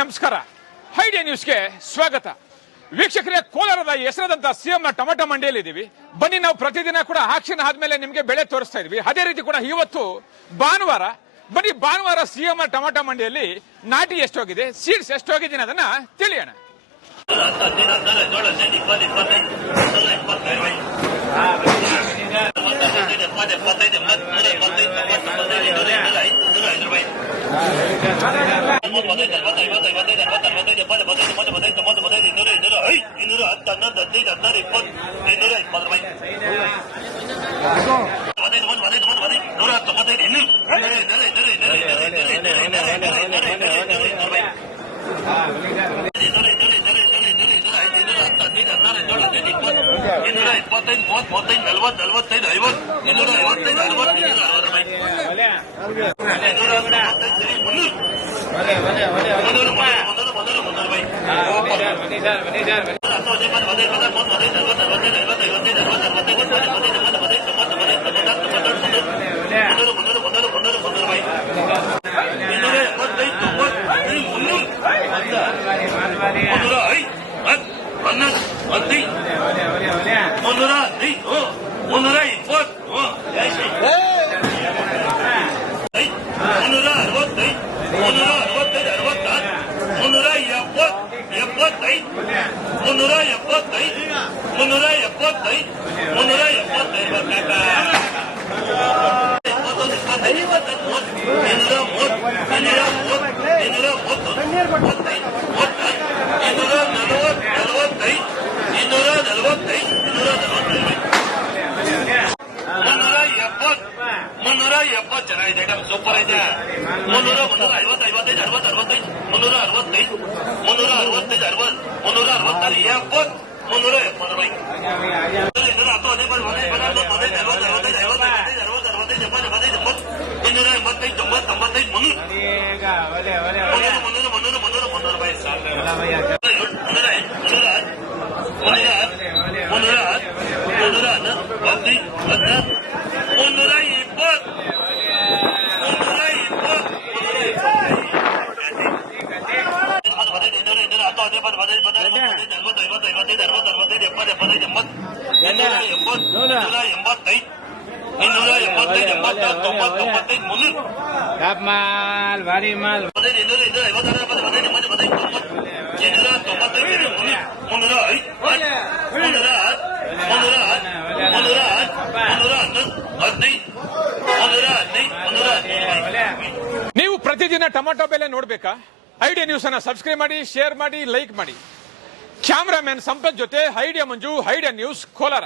ನಮಸ್ಕಾರ. ಹೈಡಿಯಾ ನ್ಯೂಸ್ಗೆ ಸ್ವಾಗತ. ವೀಕ್ಷಕರೇ, ಕೋಲಾರದ ಹೆಸರಾದಂತಹ ಸಿಎಂ ಟೊಮೆಟೊ ಮಂಡಿಯಲ್ಲಿ ಇದೀವಿ. ಬನ್ನಿ ನಾವು ಪ್ರತಿದಿನ ಕೂಡ ಆಕ್ಷನ್ ಆದ್ಮೇಲೆ ನಿಮಗೆ ಬೆಳೆ ತೋರಿಸ್ತಾ ಇದೀವಿ. ಅದೇ ರೀತಿ ಕೂಡ ಇವತ್ತು ಭಾನುವಾರ, ಬನ್ನಿ ಭಾನುವಾರ ಸಿಎಂ ಟೊಮೆಟೊ ಮಂಡಿಯಲ್ಲಿ ನಾಟಿ ಎಷ್ಟೋಗಿದೆ ಸೀಡ್ಸ್ ಹೋಗಿದ್ದೀನಿ ಅದನ್ನ ತಿಳಿಯೋಣ. ಇನ್ನೂರ ಇಪ್ಪತ್ತೈದು ಮೂವತ್ತು ಮೂವತ್ತೈದು ನಲ್ವತ್ತು ನಲ್ವತ್ತೈದು ಐವತ್ತು ಇನ್ನೂರ ಐವತ್ತೈದು ಅರವತ್ತು ಇನ್ನೂರ ಅರವತ್ತು ಇನ್ನೂರ ಮೂವತ್ತೈದು ಸರಿ ಮುನ್ನೂರು ಮುನ್ನೂರು ಮುನ್ನೂರು ಮುನ್ನೂರು ಮುನ್ನೂರು ಬೈ ಹತ್ತು ಹದಿನೈದು ಹದಿನೈದು ಹದಿನೈದು ಮೂವತ್ತು ಹದಿನೈದು ನಲ್ವತ್ತು ನಲ್ವತ್ತೈದು ಐವತ್ತು ಐವತ್ತೈದು ಅರವತ್ತು ಅರವತ್ತೈದು ஒன்னுரா ஒன்னுரா இப்போ ಅರವತ್ತೈದು ಅರವತ್ತಾರು ಮುನ್ನೂರ ಎಪ್ಪತ್ ಎಪ್ಪತ್ತೈದು ಮುನ್ನೂರ ಎಪ್ಪತ್ತೈದು ಮುನ್ನೂರ ಎಪ್ಪತ್ತೈದು ಮುನ್ನೂರ ಎಪ್ಪತ್ತೈದು ಇಪ್ಪತ್ತೊಂದು ನಲವತ್ತೈದು ಮುನ್ನೂರ ಎಪ್ಪತ್ತು ಚೆನ್ನಾಗಿದೆ ಸೂಪರ್ ಇದೆ. ಮುನ್ನೂರ ಮುನ್ನೂರ ಐವತ್ತೈದು ಅರವತ್ತು ಅರವತ್ತೈದು ಮುನ್ನೂರ ಅರವತ್ತೈದು ಮುನ್ನೂರ ಅರವತ್ತೈದು ಅರವತ್ತು ಮುನ್ನೂರ ಅರವತ್ತಾರು ಎಪ್ಪತ್ತು ಮುನ್ನೂರ ಎಪ್ಪತ್ತು ಬೈ ಇನ್ನೂರ ಹತ್ತು ಹದಿನೈದು ಹದಿನೈದು ಹದಿನಾರು ಹದಿನೈದು ಅರವತ್ತು ಅರವತ್ತೈದು ಐವತ್ತು ಐವತ್ತೈದು ಅರವತ್ತು ಅರವತ್ತೈದು ಎಪ್ಪತ್ತು ಎಪ್ಪತ್ತೈದು ಎಪ್ಪತ್ತು ಇನ್ನೂರ ಎಂಬತ್ತೈದು ತೊಂಬತ್ತು ತೊಂಬತ್ತೈದು ಮುನ್ನೂರು ಮುನ್ನೂರು ಮುನ್ನೂರು ಮುನ್ನೂರು ಮುನ್ನೂರು ಮುನ್ನೂರು ಬೈ ಮುನ್ನೂರ ಮುನ್ನೂರ ಮುನ್ನೂರ ಮುನ್ನೂರ ಮುನ್ನೂರ ಹದಿನೈದು ಹದಿನಾರು ಎಪ್ಪತ್ತು ಇನ್ನೂರ ಎಂಬತ್ತೈದು. ತೊಂಬತ್ತು ತೊಂಬತ್ತೈದು ಮುನ್ನೂರು. bari mal. ಹದಿನೈದು ಇನ್ನೂರ ಇನ್ನೂರ ಐವತ್ತಾರು ತೊಂಬತ್ತು. ತೊಂಬತ್ತೈದು ಮುನ್ನೂರ. ಮುನ್ನೂರ ಐದು. ಮುನ್ನೂರ ಮುನ್ನೂರ ಮುನ್ನೂರ ಮುನ್ನೂರ ಹನ್ನೊಂದು ಹದಿನೈದು. ಮುನ್ನೂರ ಹದಿನೈದು. ಮುನ್ನೂರ ಹದಿನೈದು. ನೀವು ಪ್ರತಿದಿನ ಟೊಮೆಟೊ ಬೆಲೆ ನೋಡ್ಬೇಕಾ? ಐಡಿಯಾ ನ್ಯೂಸ್ ಅನ್ನ ಸಬ್ಸ್ಕ್ರೈಬ್ ಮಾಡಿ, ಶೇರ್ ಮಾಡಿ, ಲೈಕ್ ಮಾಡಿ. ಕ್ಯಾಮ್ರಾಮನ್ ಸಂಪತ್ ಜೊತೆ idea Manju, idea news Kolar.